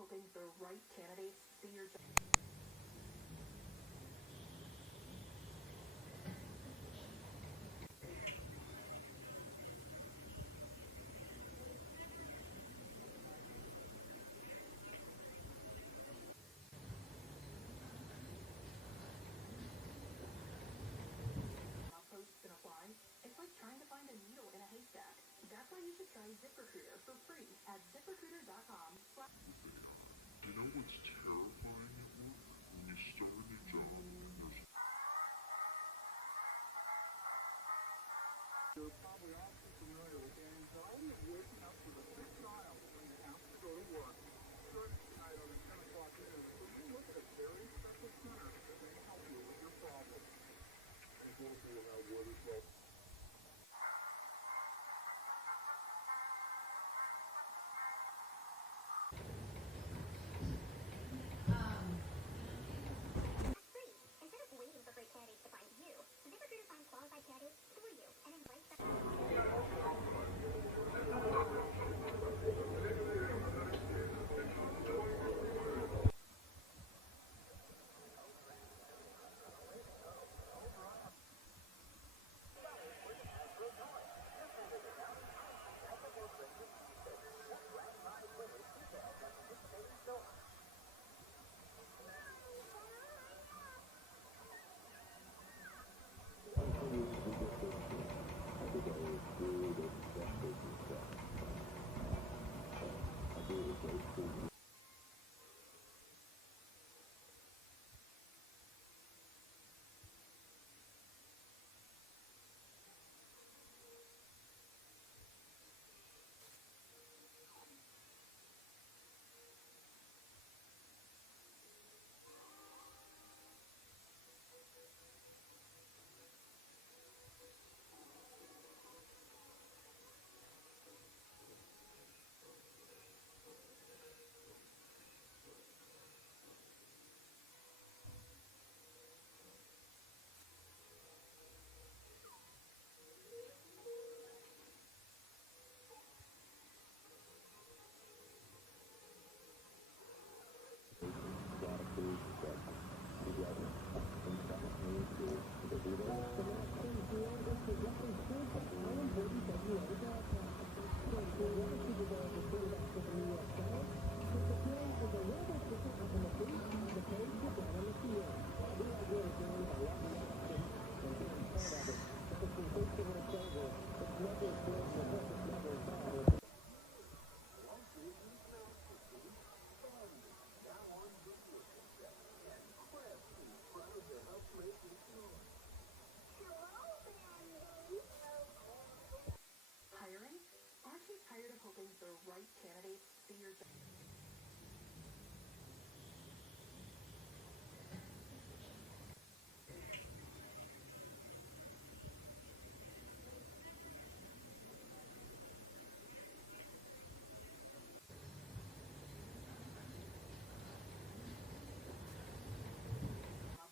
hoping the right candidates see your job. Posts and apply. It's like trying to find a needle in a haystack. That's why you should try ZipRecruiter for free at ziprecruiter.com. You know what's terrifying at work? When you start a new job and there's... You're probably all too familiar with the anxiety of waking up with a sick child when you have to go to work. Join us tonight on the 10 o'clock news where we look at a very special center that may help you with your problems. I'm going to have weather problems. Free. Instead of waiting for great candidates to find you, ZipRecruiter finds qualified candidates for you and invites them. Hiring? Aren't you tired of hoping the right candidates see your job?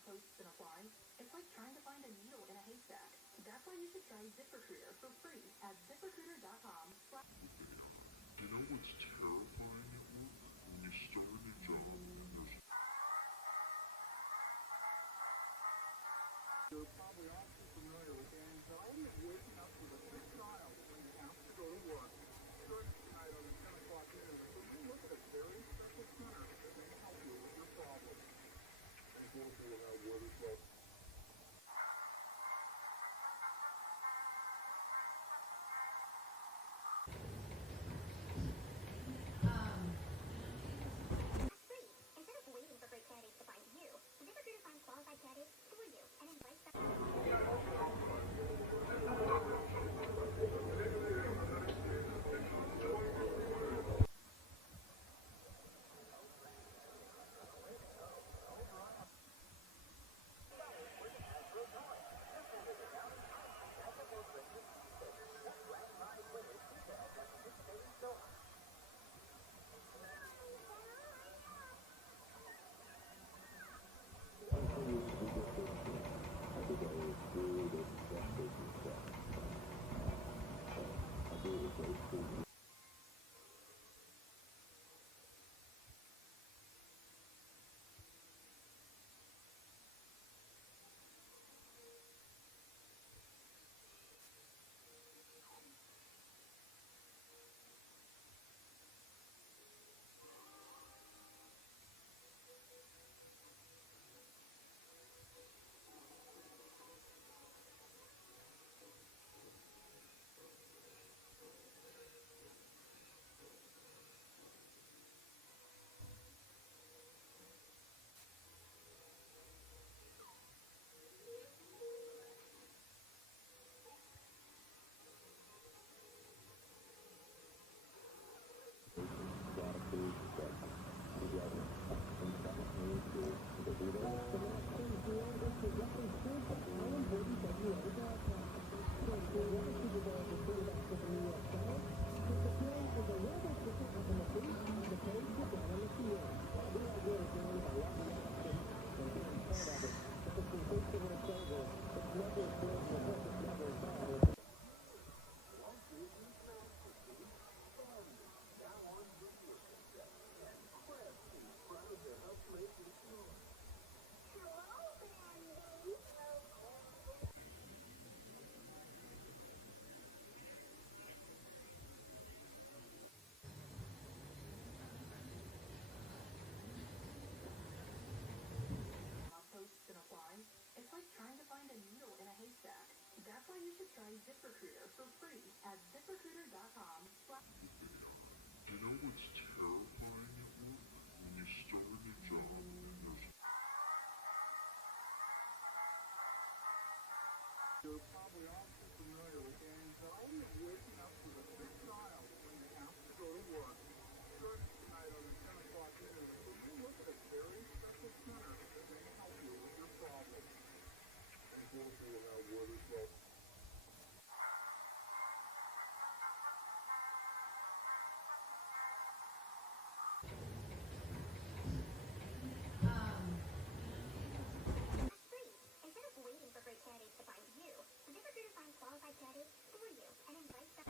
Posts and apply. It's like trying to find a needle in a haystack. That's why you should try ZipRecruiter for free at ziprecruiter.com. You know what's terrifying at work? When you start a new job and there's... You're probably all too familiar with the anxiety of waking up with a sick child when you have to go to work. Join us tonight on the 10 o'clock news where we look at a very special center that may help you with your problems. I'm going to have weather problems. Posts and apply. It's like trying to find a needle in a haystack. That's why you should try ZipRecruiter for free at ZipRecruiter.com. Do you know what's terrifying at work? When you start a job and there's You're probably all too familiar with the anxiety of waking up with a sick child when you have to go to work. Join us tonight on the 10 o'clock news when we look at a very special center that may help you with your problem. And we'll have what is well. That's free. Instead of waiting for great candidates to find you, ZipRecruiter finds qualified candidates for you and invites them.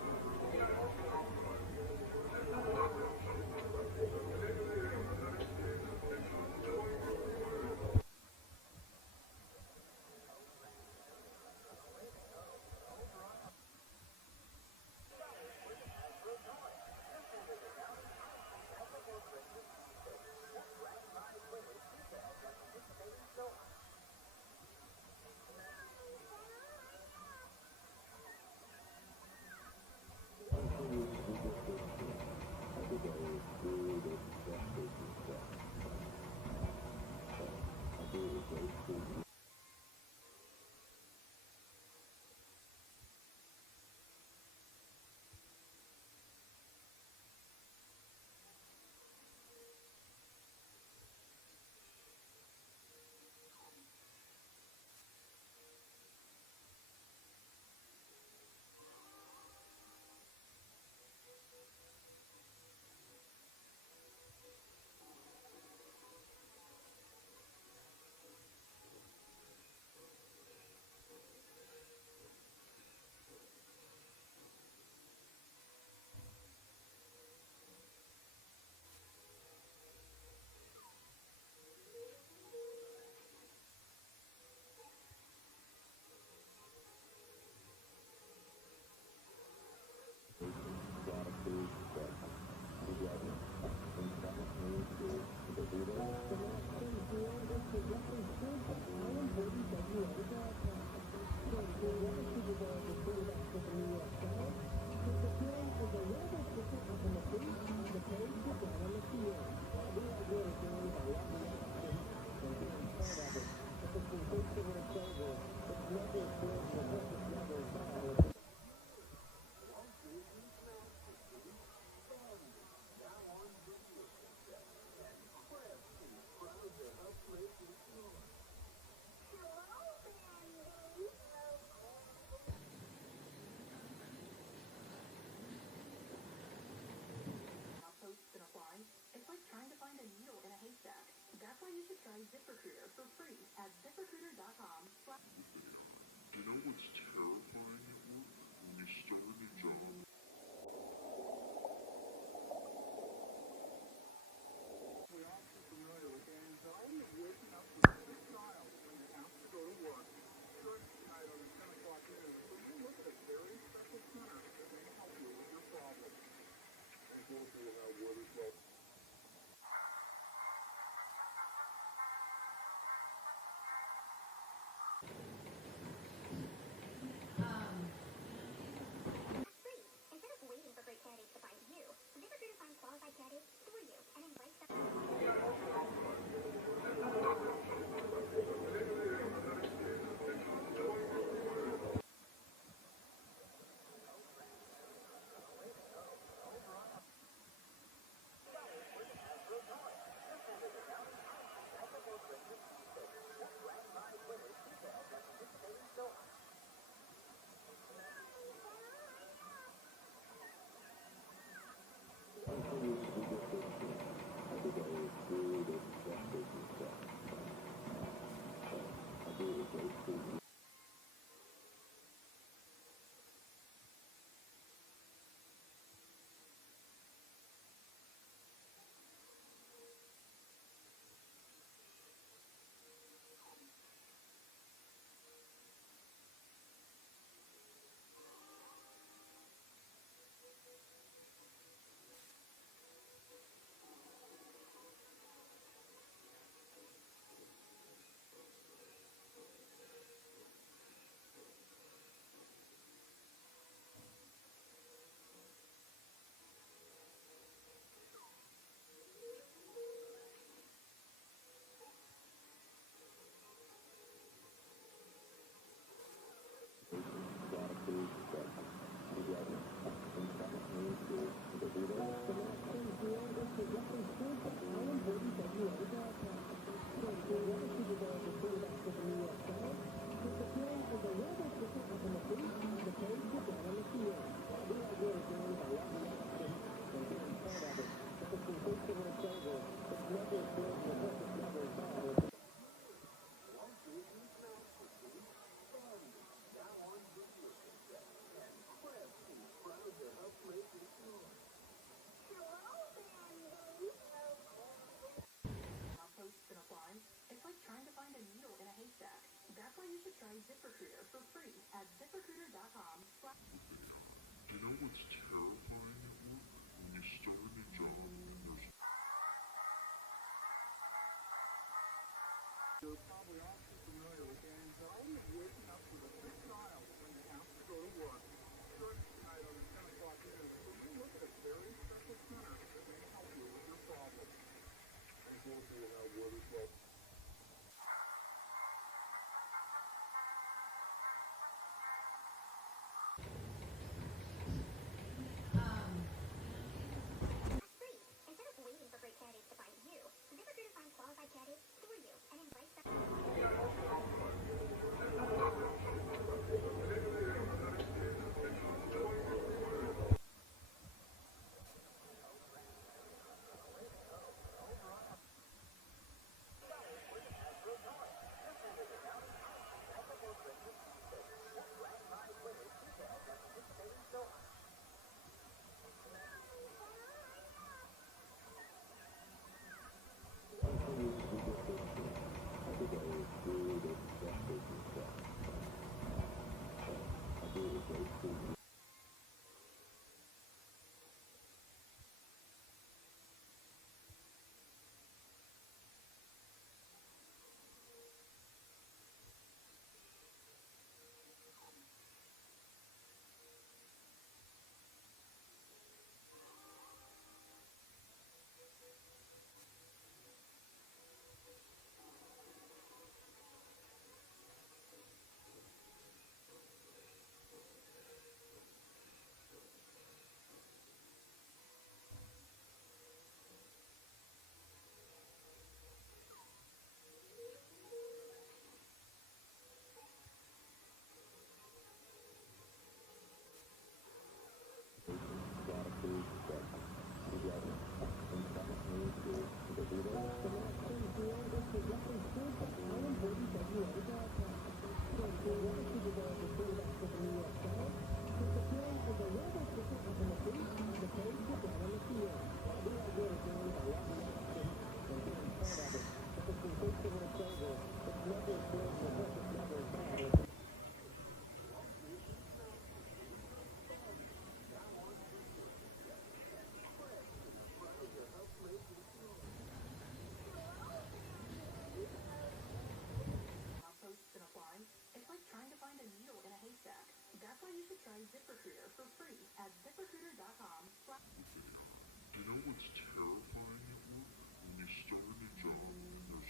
ZipRecruiter for free at ZipRecruiter.com. You know what's terrifying at work? When you start a job and there's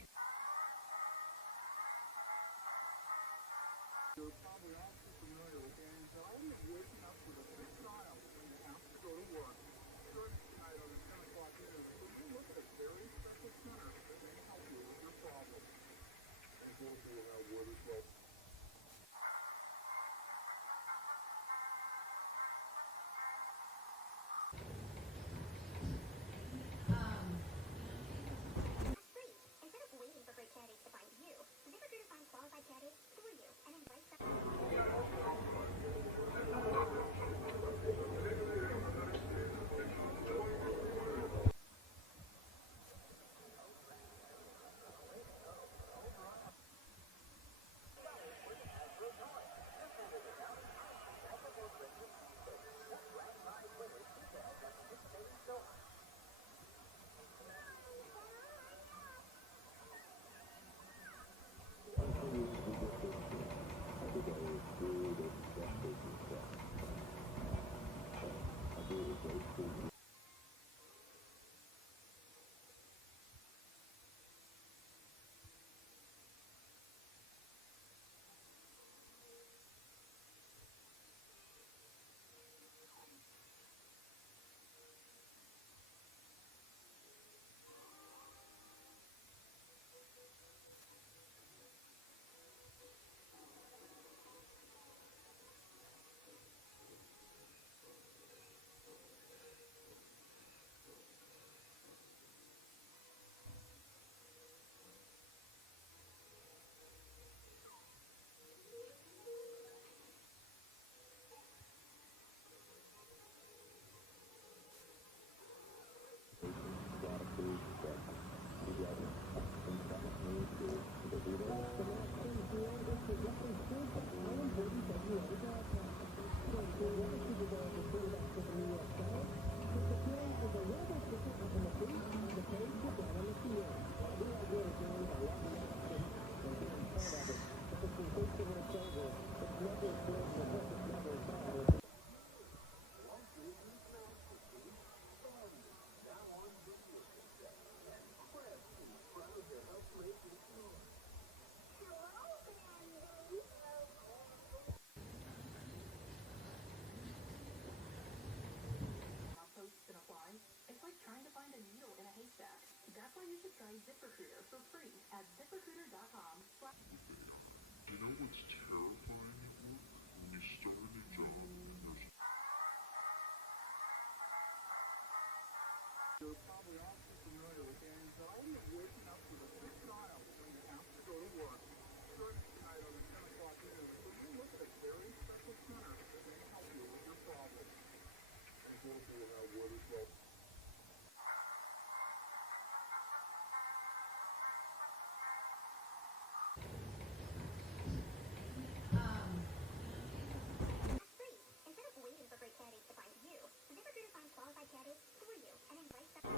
You're probably all too familiar with the anxiety of waking up with a sick child when you have to go to work. Join us tonight on the 10 o'clock news when we look at a very special center that may help you with your problem. and going to have what is well. That's free. Instead of waiting for great candidates to find you, ZipRecruiter finds qualified candidates for you and invites them. Posts and apply. It's like trying to find a needle in a haystack. That's why you should try ZipRecruiter for free at ZipRecruiter.com. You know what's terrifying at work? When you start a job and there's You're probably all too familiar with the anxiety of waking up with a sick child when you have to go to work. Join us tonight on the 10 o'clock news when we look at a very special center that may help you with your problem. and going to have what is well. That's free. Instead of waiting for great candidates to find you, ZipRecruiter finds qualified candidates for you and invites them.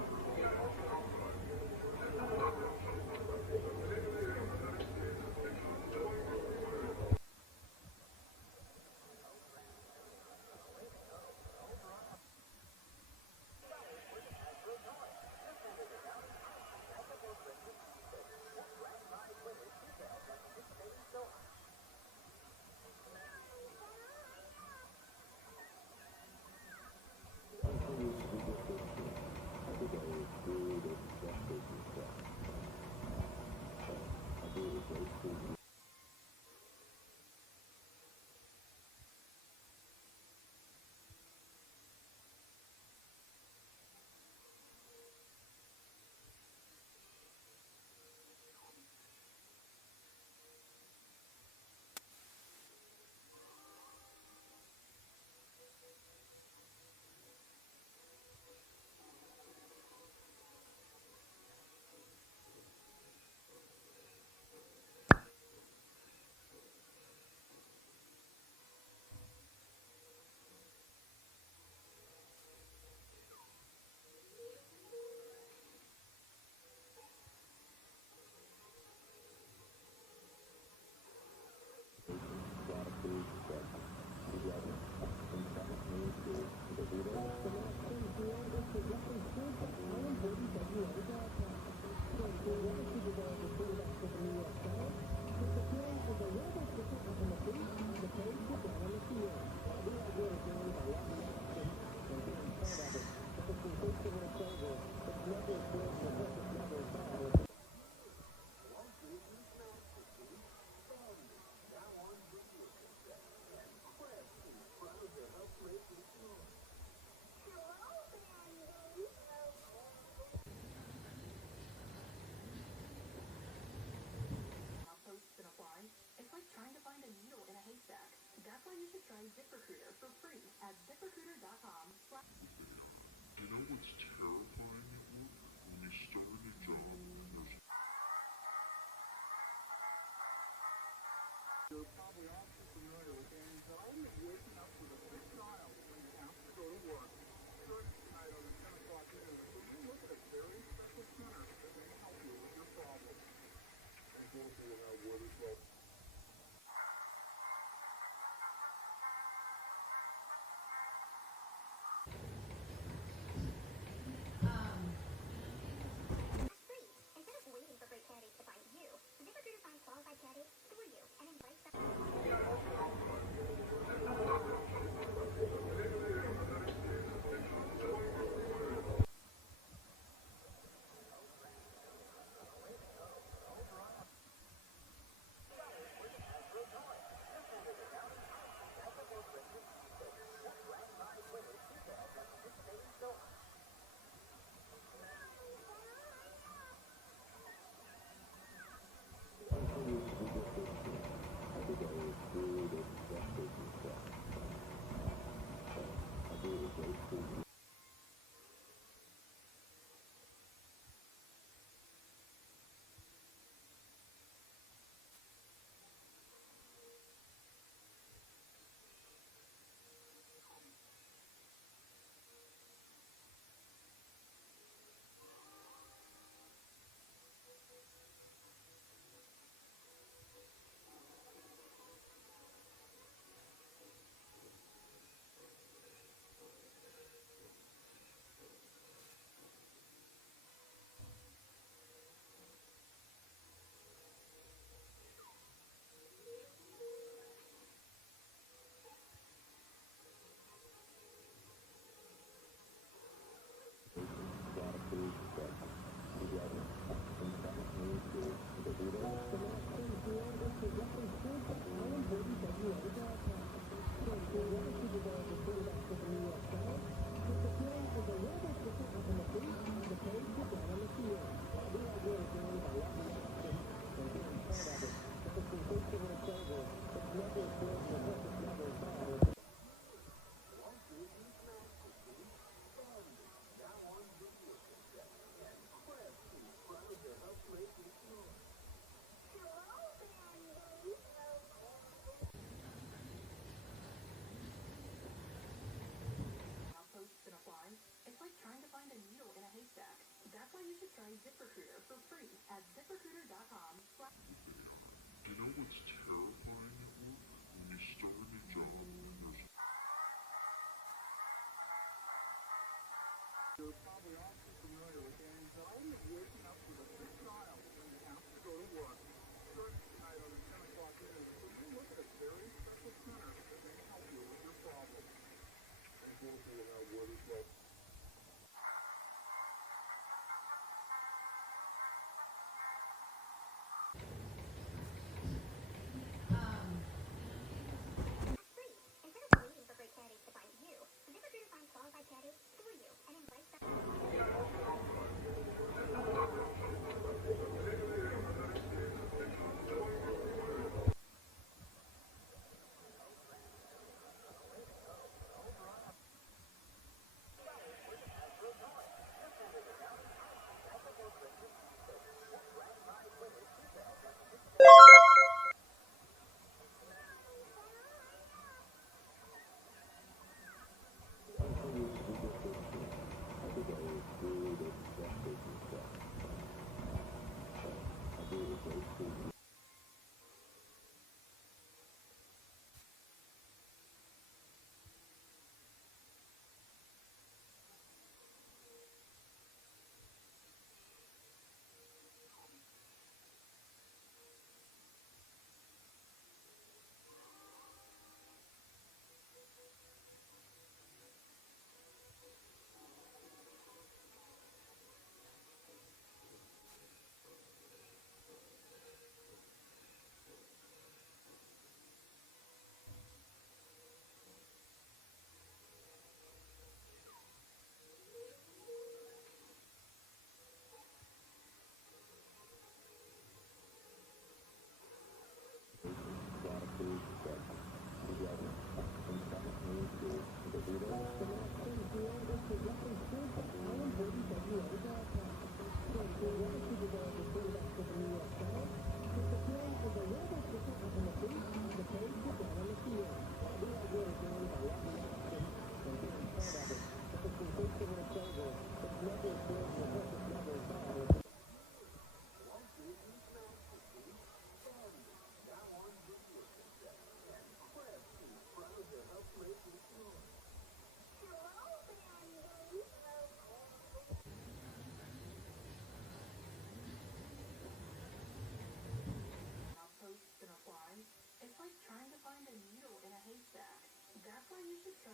try ZipRecruiter for free at ZipRecruiter.com. You know what's terrifying at work? When you start a job and there's You're probably all too familiar with the anxiety of waking up with a sick child when you have to go to work. Join us tonight on the 10 o'clock news where we look at a very special center that may help you with your problem. I'm going to have what is up. Free. Instead of waiting for great candidates to find you, ZipRecruiter finds qualified candidates for you and invites them. Posts and apply. It's like trying to find a needle in a haystack. That's why you should try ZipRecruiter for free at ZipRecruiter.com. You know what's terrifying at work? When you start a job and there's You're probably all too familiar with the anxiety of waking up with a sick child when you have to go to work. Join us tonight on the 10 o'clock news where we look at a very special center that may help you with your problem. I'm going to have what is up. Free. Instead of waiting for great candidates to find you, ZipRecruiter finds qualified candidates for you and invites them.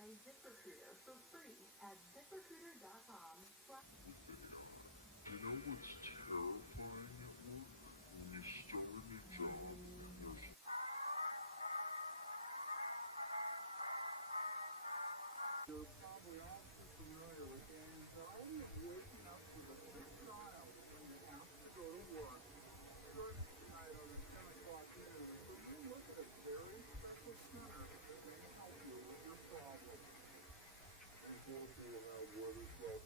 try ZipRecruiter for free at ZipRecruiter.com. You know what's terrifying at work? When you start a job and there's You're probably all too familiar with the anxiety of waking up with a sick child when you have to go to work. Join us tonight on the 10 o'clock news when we look at a very special center that may help you with your problem. I'm gonna feel how what is that?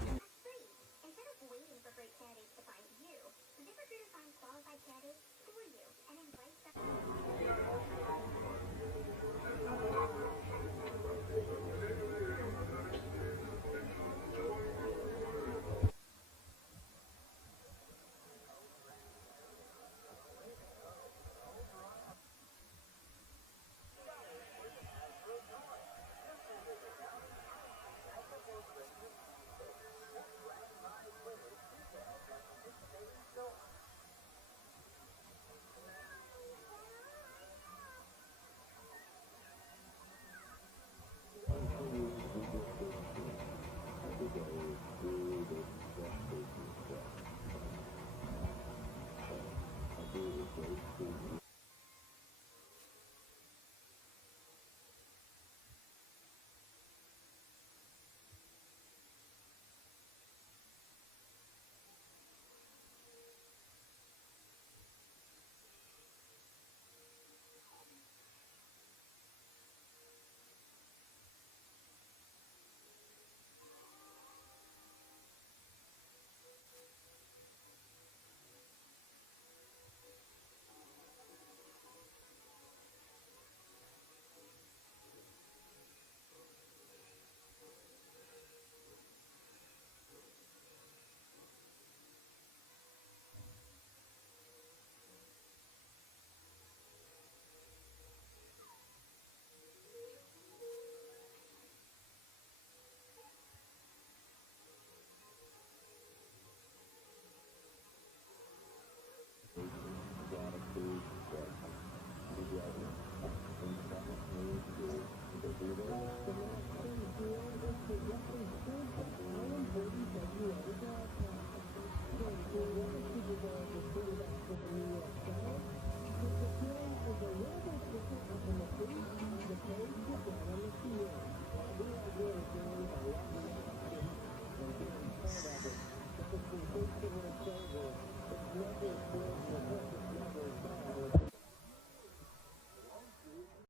That's free. Instead of waiting for great candidates to find you, ZipRecruiter finds qualified candidates for you and invites them. Thank you.